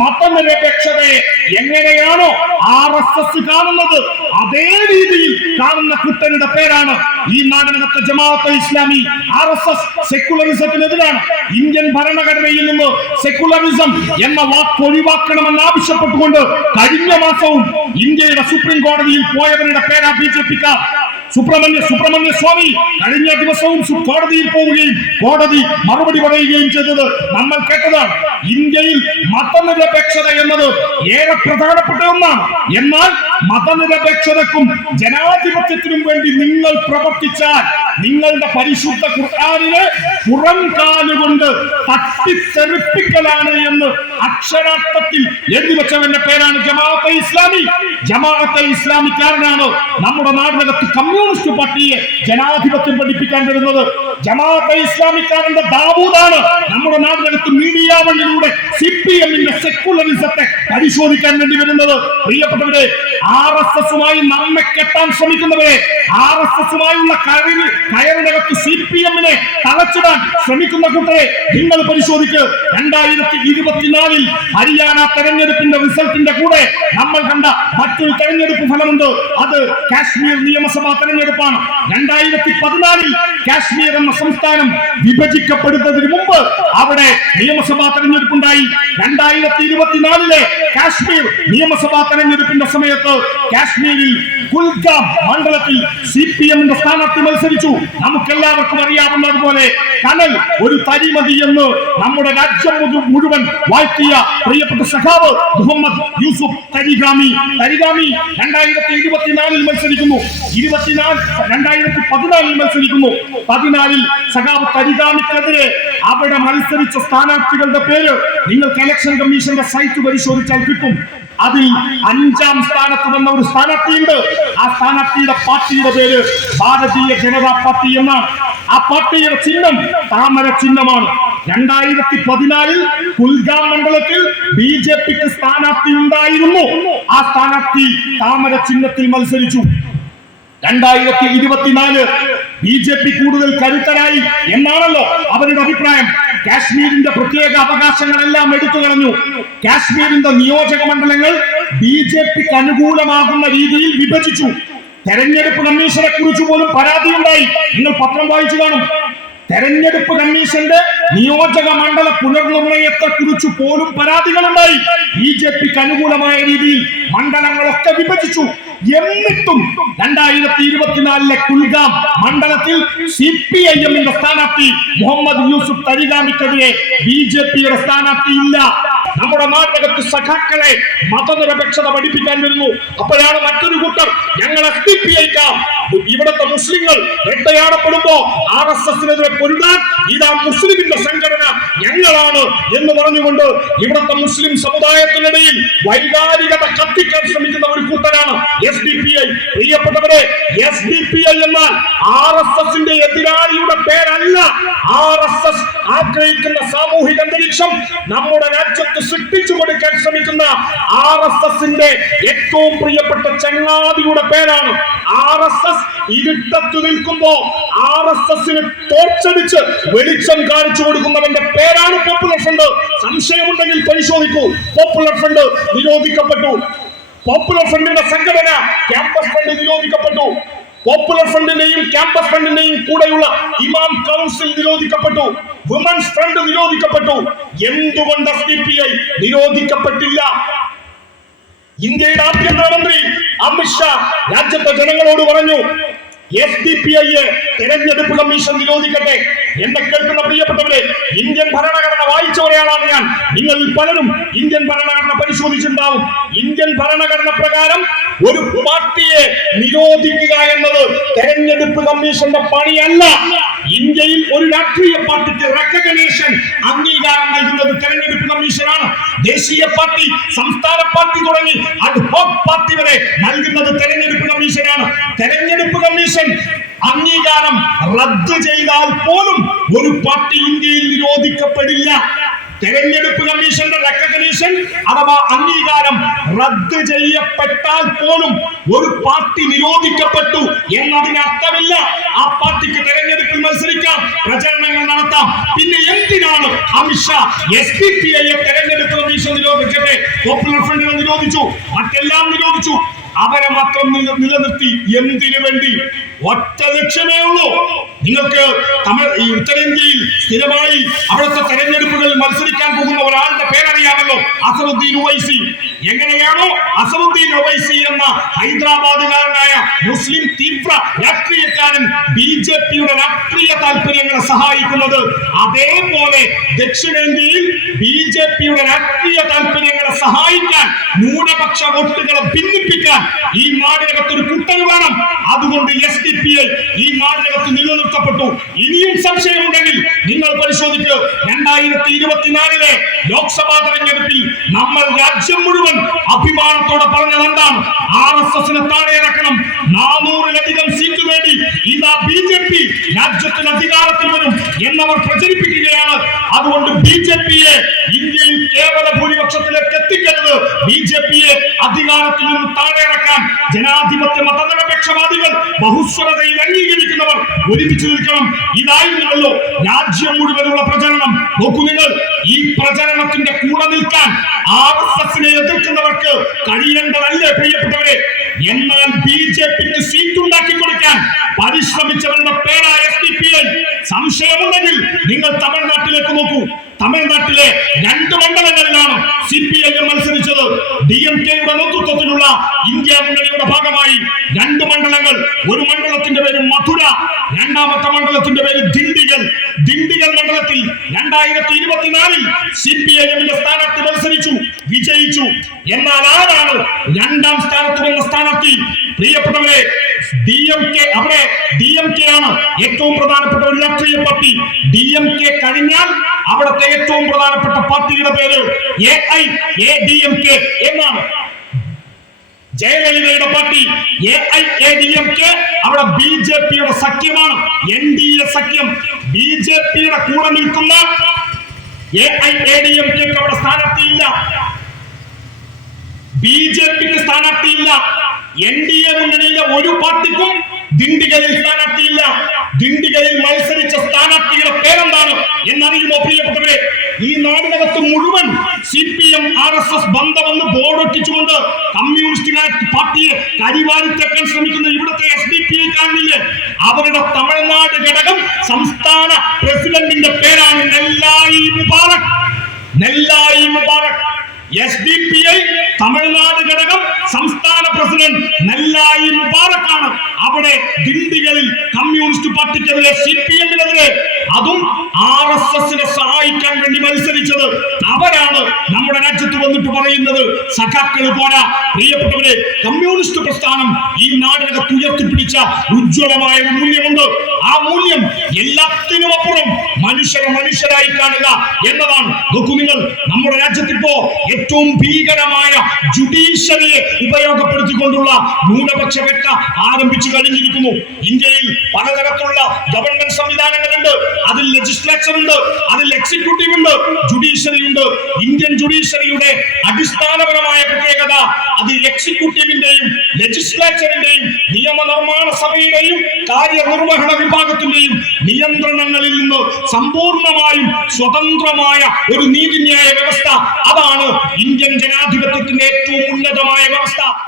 മതനിരപേക്ഷതയെ എങ്ങനെയാണോ R S S കാണുന്നത്? അതേ രീതിയിൽ കാണുന്ന കുട്ടരുടെ പേരാണ് ഈ നാടിനകത്തെ Jamaate Islami R S S സെക്കുലറിസത്തിനെതിരാണ് Indian ഭരണഘടനയിൽ നിന്ന് സെക്കുലറിസം എന്ന വാക്ക് ഒഴിവാക്കണമെന്ന് ആവശ്യപ്പെട്ടുകൊണ്ട് കഴിഞ്ഞ മാസവും ഇന്ത്യയുടെ സുപ്രീം കോടതിയിൽ പോയവരുടെ പേരാ ബി ജെ പിക്കാർ സുബ്രഹ്മണ്യ സുബ്രഹ്മണ്യ സ്വാമി കഴിഞ്ഞ ദിവസവും കോടതിയിൽ പോവുകയും കോടതി മറുപടി പറയുകയും ചെയ്തത് നമ്മൾ കേട്ടതാണ്. ഇന്ത്യയിൽ മതനിരപേക്ഷത എന്നത് ഏറെ പ്രധാനപ്പെട്ട ഒന്നാണ്. എന്നാൽ മതനിരപേക്ഷതക്കും ജനാധിപത്യത്തിനും വേണ്ടി നിങ്ങൾ പ്രവർത്തിച്ചാൽ നിങ്ങളുടെ പരിശുദ്ധ ഖുർആാനിനെ പുറം കാലുകൊണ്ട് തട്ടിത്തെറിപ്പിക്കലാണ് എന്ന് അക്ഷരാർത്ഥത്തിൽ എഴുതി വെച്ചവന്റെ പേരാണ് ജമാഅത്തെ ഇസ്ലാമി. ജമാഅത്തെ ഇസ്ലാമിക്കാരനാണ് നമ്മുടെ നാടിനകത്ത് കമ്മ്യൂണിസ്റ്റ് പാർട്ടിയെ ജനാധിപത്യം പഠിപ്പിക്കാൻ വരുന്നത്. ജമാഅത്തെ ഇസ്ലാമിക്കാരന്റെ ദാവൂദാണ് നമ്മുടെ നാടിനകത്ത് മീഡിയ വണ്ടിയിലൂടെ സി പി എമ്മിന്റെ സെക്കുലറിസത്തെ പരിശോധിക്കാൻ വേണ്ടി വരുന്നത്. പ്രിയപ്പെട്ടവരെ ആർ എസ് എസുമായി നമ്മെ കെട്ടാൻ ശ്രമിക്കുന്നവരെ ആർ എസ് എസുമായുള്ള കയറിന് കയറിനകത്ത് സി പി എമ്മിനെ തളച്ചിടാൻ ശ്രമിക്കുന്ന കൂട്ടരെ നിങ്ങൾ പരിശോധിക്ക്. രണ്ടായിരത്തി ഇരുപത്തിനാലിൽ ഹരിയാന തെരഞ്ഞെടുപ്പിന്റെ റിസൾട്ടിന്റെ കൂടെ നമ്മൾ കണ്ട മറ്റൊരു തെരഞ്ഞെടുപ്പ് ഫലമുണ്ട്. അത് കാശ്മീർ നിയമസഭാ തെരഞ്ഞെടുപ്പാണ്. രണ്ടായിരത്തി പതിനാലിൽ കാശ്മീർ എന്ന സംസ്ഥാനം വിഭജിക്കപ്പെടുന്നതിന് മുമ്പ് അവിടെ നിയമസഭാ തെരഞ്ഞെടുപ്പുണ്ടായി. രണ്ടായിരത്തി ഇരുപത്തിനാലിലെ കാശ്മീർ നിയമസഭാ തെരഞ്ഞെടുപ്പിന്റെ സമയത്ത് കാശ്മീരിൽ കുൽഗാം മണ്ഡലത്തിൽ സി പി എമ്മിന്റെ സ്ഥാനാർത്ഥി മത്സരിച്ചു. നമുക്കെല്ലാവർക്കും അറിയാവുന്നതുപോലെ കനൽ ഒരു തരിമതി എന്ന് നമ്മുടെ രാജ്യം മുഴുവൻ വാഴ്ത്തിയ പ്രിയപ്പെട്ട സഖാവ് മുഹമ്മദ് യൂസുഫ് തരിഗാമി തരിഗാമി രണ്ടായിരത്തി ഇരുപത്തിനാലിൽ മത്സരിക്കുന്നു. ഇരുപത്തിനാല് രണ്ടായിരത്തി പതിനാലിൽ മത്സരിക്കുന്നു. പതിനാലിൽ സഖാവ് തരിഗാമിക്കെതിരെ അവിടെ മത്സരിച്ച സ്ഥാനാർത്ഥികളുടെ പേര് നിങ്ങൾക്ക് ഇലക്ഷൻ കമ്മീഷന്റെ സൈറ്റ് പരിശോധിച്ചാൽ കിട്ടും. അതിൽ അഞ്ചാം സ്ഥാനത്ത് വന്ന ഒരു സ്ഥാനാർത്ഥിയുണ്ട്. ആ സ്ഥാനാർത്ഥിയുടെ പാർട്ടിയുടെ പേര് ഭാരതീയ ജനതാ പാർട്ടി എന്നാണ്. ആ പാർട്ടിയുടെ ചിഹ്നം താമര ചിഹ്നമാണ്. രണ്ടായിരത്തി പതിനാലിൽ കുൽഗാം മണ്ഡലത്തിൽ ബി ജെ പിക്ക് സ്ഥാനാർത്ഥി ഉണ്ടായിരുന്നു ആ സ്ഥാനാർത്ഥി താമര ചിഹ്നത്തിൽ മത്സരിച്ചു. രണ്ടായിരത്തി ഇരുപത്തിനാല് ബി ജെ പി കൂടുതൽ കരുത്തരായി എന്നാണല്ലോ അവരുടെ അഭിപ്രായം. കാശ്മീരിന്റെ പ്രത്യേക അവകാശങ്ങളെല്ലാം എടുത്തു കളഞ്ഞു. കാശ്മീരിന്റെ നിയോജക മണ്ഡലങ്ങൾ ബി ജെ പിക്ക് അനുകൂലമാകുന്ന രീതിയിൽ വിഭജിച്ചു. തെരഞ്ഞെടുപ്പ് കമ്മീഷനെ കുറിച്ച് പോലും പരാതിയുണ്ടായി. നിങ്ങൾ പത്രം വായിച്ചു കാണും. തെരഞ്ഞെടുപ്പ് കമ്മീഷന്റെ നിയോജക മണ്ഡല പുനർനിർണയത്തെ കുറിച്ച് പോലും പരാതികളുണ്ടായി. ബി ജെ പിക്ക് അനുകൂലമായ രീതിയിൽ മണ്ഡലങ്ങളൊക്കെ വിഭജിച്ചു. എന്നിട്ടും രണ്ടായിരത്തി ഇരുപത്തിനാലിലെ കുൽഗാം മണ്ഡലത്തിൽ സി പി ഐ എമ്മിന്റെ സ്ഥാനാർത്ഥി മുഹമ്മദ് യൂസുഫ് തരിഗാമിക്കെതിരെ ബി ജെ പിയുടെ സ്ഥാനാർത്ഥി ഇല്ല. നമ്മുടെ നാട്ടിനകത്ത് സഖാക്കളെ മതനിരപേക്ഷത പഠിപ്പിക്കാൻ വരുന്നു. അപ്പോഴാണ് മറ്റൊരു കൂട്ടർ ഞങ്ങൾ എസ് ഡി പി ഐക്കാം ഇവിടുത്തെ മുസ്ലിങ്ങൾ വേട്ടയാടപ്പെടുമ്പോ ആർ എസ് എസിനെതിരെ പൊരുടാൻ ഇതാ മുസ്ലിമിന്റെ സംഘടന ഞങ്ങളാണ് എന്ന് പറഞ്ഞുകൊണ്ട് ഇവിടുത്തെ മുസ്ലിം സമുദായത്തിനിടയിൽ വൈകാരികത കത്തിക്കാൻ ശ്രമിക്കുന്ന ഒരു കൂട്ടരാണ് എസ് ഡി പി ഐ. പ്രിയപ്പെട്ടവരെ എസ് ഡി പി ഐ എന്നാൽ ആർ എസ് എസിന്റെ എതിരാളിയുടെ പേരല്ല. ആർ എസ് എസ് ആഗ്രഹിക്കുന്ന സാമൂഹിക അന്തരീക്ഷം നമ്മുടെ രാജ്യത്ത് സൃഷ്ടിച്ചു കൊടുക്കാൻ ശ്രമിക്കുന്ന ആർ എസ് എസിന്റെ ഏറ്റവും പ്രിയപ്പെട്ട ചങ്ങാതിയുടെ പേരാണ് ആർ എസ് എസ്. ഇരുട്ടത്തു നിൽക്കുമ്പോ ആർ എസ് എസിന് തോർച്ചടിച്ച് വെളിച്ചം കാണിച്ചു കൊടുക്കുന്നവന്റെ പേരാണ് പോപ്പുലർ ഫ്രണ്ട് സംശയമുണ്ടെങ്കിൽ പരിശോധിക്കൂ. പോപ്പുലർ ഫ്രണ്ട് നിരോധിക്കപ്പെട്ടു. പോപ്പുലർ ഫ്രണ്ടിന്റെ സംഘടന ക്യാമ്പസ് ഫ്രണ്ട് നിരോധിക്കപ്പെട്ടു. പോപ്പുലർ ഫ്രണ്ടിന്റെയും ക്യാമ്പസ് ഫ്രണ്ടിന്റെയും കൂടെയുള്ള ഇമാം കൗൺസിൽ നിരോധിക്കപ്പെട്ടു. വുമൻസ് ഫ്രണ്ട് നിരോധിക്കപ്പെട്ടു. എന്തുകൊണ്ട് എസ് ഡി പി ഐ നിരോധിക്കപ്പെട്ടില്ല? ഇന്ത്യയുടെ ആഭ്യന്തരമന്ത്രി അമിത്ഷാ രാജ്യത്തെ ജനങ്ങളോട് പറഞ്ഞു എസ് ഡി പി ഐയെ തെരഞ്ഞെടുപ്പ് കമ്മീഷൻ നിരോധിക്കട്ടെ എന്നെ കേൾക്കുന്ന പ്രിയപ്പെട്ടവരെ ഇന്ത്യൻ ഭരണഘടന വായിച്ച ഒരാളാണ് ഞാൻ. നിങ്ങൾ പലരും ഇന്ത്യൻ ഭരണഘടന പരിശോധിച്ചിട്ടുണ്ടാവും. ഇന്ത്യൻ ഭരണഘടന പ്രകാരം ഒരു പാർട്ടിയെ നിരോധിക്കുക എന്നത് തെരഞ്ഞെടുപ്പ് കമ്മീഷന്റെ പണിയല്ല. ഇന്ത്യയിൽ ഒരു രാഷ്ട്രീയ പാർട്ടിക്ക് റെക്കഗ്നേഷൻ അംഗീകാരം നൽകുന്നത് തെരഞ്ഞെടുപ്പ് കമ്മീഷനാണ്. ദേശീയ പാർട്ടി സംസ്ഥാന പാർട്ടി തുടങ്ങി അഡ്ഹോക് പാർട്ടി വരെ നൽകുന്നത് തെരഞ്ഞെടുപ്പ് കമ്മീഷനാണ്. തെരഞ്ഞെടുപ്പ് കമ്മീഷൻ അംഗീകാരം റദ്ദ് ചെയ്താൽ പോലും ഒരു പാർട്ടി ഇന്ത്യയിൽ നിരോധിക്കപ്പെടില്ല. തെരഞ്ഞെടുപ്പ് കമ്മീഷന്റെ റെക്കഗ്നീഷൻ അഥവാ അംഗീകാരം റദ്ദ് ചെയ്യപ്പെട്ടാൽ പോലും ഒരു പാർട്ടി നിരോധിക്കപ്പെട്ടു എന്നതിന് അർത്ഥമില്ല ആ പാർട്ടിക്ക് തെരഞ്ഞെടുപ്പിൽ മത്സരിക്കാം പ്രചരണങ്ങൾ നടത്താം. പിന്നെ എന്തിനാണ് Amit Shah S P P I തെരഞ്ഞെടുപ്പ് കമ്മീഷൻ നിരോധിക്കട്ടെ? പോപ്പുലർ ഫ്രണ്ടിനെ നിരോധിച്ചു മറ്റെല്ലാം നിരോധിച്ചു. അവരെ മാത്രം നിലനിർത്തി എന്തിനു വേണ്ടി? ഒറ്റ ലക്ഷ്യമേ ഉള്ളൂ. നിങ്ങൾക്ക് തമിഴ് ഈ ഉത്തരേന്ത്യയിൽ സ്ഥിരമായി അവിടുത്തെ തെരഞ്ഞെടുപ്പുകളിൽ മത്സരിക്കാൻ പോകുന്ന ഒരാളുടെ പേരറിയാമല്ലോ അസറുദ്ദീൻ ഉവൈസി. എങ്ങനെയാണോ അസറുദ്ദീൻ ഉവൈസി എന്ന ഹൈദരാബാദുകാരനായ മുസ്ലിം തീവ്ര രാഷ്ട്രീയക്കാരൻ ബി ജെ പിയുടെ രാഷ്ട്രീയ താല്പര്യങ്ങളെ സഹായിക്കുന്നത്. അതേപോലെ ദക്ഷിണേന്ത്യയിൽ ബി ജെ പിയുടെ രാഷ്ട്രീയ താല്പര്യങ്ങളെ സഹായിക്കാൻ ന്യൂനപക്ഷ വോട്ടുകളെ ഭിന്നിപ്പിക്കാൻ ഈ നാടിനകത്ത് ഒരു വേണം. അതുകൊണ്ട് എസ് ഡി പി ഐ ഈ നാടിനകത്ത് നിലനിർത്തപ്പെട്ടു ഇനിയും സംശയമുണ്ടെങ്കിൽ നിങ്ങൾ പരിശോധിച്ച് രണ്ടായിരത്തി ഇരുപത്തിനാലിലെ ലോക്സഭാ തെരഞ്ഞെടുപ്പിൽ നമ്മൾ രാജ്യം മുഴുവൻ അഭിമാനത്തോടെ പറഞ്ഞത് എന്താണ്? ആർ എസ് എസിനെ താഴെ ഇറക്കണം. നാനൂറിലധികം സീറ്റ് നേടി ഇതാ ബി ജെ പി രാജ്യത്തിന് അധികാരത്തിൽ വരും എന്നവർ പ്രചരിപ്പിക്കുകയാണ്. അതുകൊണ്ട് ബി ജെ പിയെ ഇന്ത്യയിൽ കേവല ഭൂരിപക്ഷത്തിലേക്ക് എത്തിക്കരുത്. ബി ജെ പിയെ അധികാരത്തിൽ നിന്ന് താഴെ ഇറക്കാൻ ജനാധിപത്യ മതനിരപേക്ഷവാദികൾ ബഹുസ്വരതയിൽ അംഗീകരിക്കുന്നവർ ഒരുമിച്ച് നിൽക്കണം. ഇതായിരുന്നല്ലോ രാജ്യം മുഴുവനുള്ള പ്രചരണം. നോക്കൂ നിങ്ങൾ ഈ പ്രചരണത്തിന്റെ കൂടെ നിൽക്കാൻ ആർ എസ് എസിനെ എതിർക്കുന്നവർക്ക് കഴിയേണ്ടതല്ലേ പ്രിയപ്പെട്ടവരെ? എന്നാൽ ബി ജെ പിക്ക് സീറ്റ് ഉണ്ടാക്കി കൊടുക്കാൻ പരിശ്രമിച്ചവരുടെ പേരായ എസ് ഡി പി സംശയമുണ്ടെങ്കിൽ നിങ്ങൾ തമിഴ്നാട്ടിലേക്ക് നോക്കൂ. തമിഴ്നാട്ടിലെ നേതൃത്വത്തിലുള്ള ഇന്ത്യ മുന്നണിയുടെ ഭാഗമായി രണ്ട് മണ്ഡലങ്ങൾ. ഒരു മണ്ഡലത്തിന്റെ പേര് മധുര രണ്ടാമത്തെ മണ്ഡലത്തിന്റെ പേര് ദിണ്ടിഗൽ. ദിണ്ടിഗൽ മണ്ഡലത്തിൽ രണ്ടായിരത്തി ഇരുപത്തിനാലിൽ സി പി ഐ എമ്മിന്റെ സ്ഥാനാർത്ഥി മത്സരിച്ചു വിജയിച്ചു. എന്നാൽ ആരാണ് രണ്ടാം സ്ഥാനത്ത് വന്ന സ്ഥാനാർത്ഥി? പ്രിയപ്പെട്ടവരെ ഡി എം കെ അവിടെ ഡി എം കെ ആണ് ഏറ്റവും പ്രധാനപ്പെട്ട ഒരു രാഷ്ട്രീയ പാർട്ടി. ഡി എം കെ കഴിഞ്ഞാൽ അവിടുത്തെ ഏറ്റവും പ്രധാനപ്പെട്ട പാർട്ടിയുടെ പേര് A I A D M K എന്നാണ്. ജയലളിതയുടെ party A I A D M K അവിടെ ബി ജെ പിയുടെ സഖ്യമാണ് എൻ ഡി എ സഖ്യം. ബി ജെ പിയുടെ കൂടെ നിൽക്കുന്ന എ ഐ എ ഡി എം കെക്ക് അവിടെ സ്ഥാനാർത്ഥിയില്ല. ബി ജെ പിക്ക് സ്ഥാനാർത്ഥിയില്ല. എൻ ഡി എ മുന്നണിയിലെ ഒരു പാർട്ടിക്കും ദിണ്ടിഗലിൽ സ്ഥാനാർത്ഥിയില്ല. ദിണ്ടിഗലിൽ മത്സരിച്ച സ്ഥാനാർത്ഥിയുടെ പേരെന്താണ് എന്നറിയുമോ പ്രിയപ്പെട്ടവരെ? ഈ നാടിനകത്ത് മുഴുവൻ എം ആർ എസ് എസ് ബന്ധമെന്ന് ബോർഡൊട്ടിച്ചുകൊണ്ട് കമ്മ്യൂണിസ്റ്റ് പാർട്ടിയെ കരിവാരിത്തേക്കാൻ ശ്രമിക്കുന്ന ഇവിടുത്തെ എസ് ഡി പി ഐ കാണുന്നില്ലേ അവരുടെ തമിഴ്നാട് ഘടകം സംസ്ഥാന പ്രസിഡന്റിന്റെ പേരാണ് Nellai Mubarak. Nellai Mubarak. S D P I Tamil Nadu ഘടകം സംസ്ഥാന പ്രസിഡന്റ് നെല്ലായി മുബാറക്കാണ്. അവിടെ ദിണ്ടികളിൽ കമ്മ്യൂണിസ്റ്റ് പാർട്ടിക്കെതിരെ സി പി എമ്മിനെതിരെ അതും ആർ എസ് എസിനെ സഹായിക്കാൻ വേണ്ടി മത്സരിച്ചത് അവരാണ് നമ്മുടെ രാജ്യത്ത് വന്നിട്ട് പറയുന്നത്. സഖാക്കൾ പോരാ. പ്രിയപ്പെട്ടവരെ കമ്മ്യൂണിസ്റ്റ് പ്രസ്ഥാനം ഈ നാടിനകത്ത് ഉയർത്തിപ്പിടിച്ച ഉജ്ജ്വലമായ ഒരു മൂല്യമുണ്ട്. ആ മൂല്യം എല്ലാത്തിനും അപ്പുറം മനുഷ്യരെ മനുഷ്യരായി കാണുക എന്നതാണ്. നോക്കൂ നിങ്ങൾ നമ്മുടെ രാജ്യത്തിപ്പോ ഏറ്റവും ഭീകരമായ ജുഡീഷ്യറിയെ ഉപയോഗപ്പെടുത്തിക്കൊണ്ടുള്ള ന്യൂനപക്ഷ വെട്ട ആരംഭിച്ചു കഴിഞ്ഞിരിക്കുന്നു. ഇന്ത്യയിൽ പലതരത്തിലുള്ള ഗവൺമെന്റ് സംവിധാനങ്ങളുണ്ട് അതിൽ ലെജിസ്ലേച്ചർ ഉണ്ട്. അതിൽ എക്സിക്യൂട്ടീവ് ഉണ്ട്. ജുഡീഷ്യറി ഉണ്ട്. ഇന്ത്യൻ ജുഡീഷ്യറിയുടെ അടിസ്ഥാനപരമായ പ്രത്യേകത അത് എക്സിക്യൂട്ടീവിന്റെയും ലെജിസ്ലേച്ചറിന്റെയും നിയമനിർമ്മാണ സഭയുടെയും കാര്യനിർവഹണ വിഭാഗത്തിന്റെയും നിയന്ത്രണങ്ങളിൽ നിന്ന് സമ്പൂർണമായും സ്വതന്ത്രമായ ഒരു നീതിന്യായ വ്യവസ്ഥ. അതാണ് ഇന്ത്യൻ ജനാധിപത്യത്തിന്റെ ഏറ്റവും ഉന്നതമായ വ്യവസ്ഥ.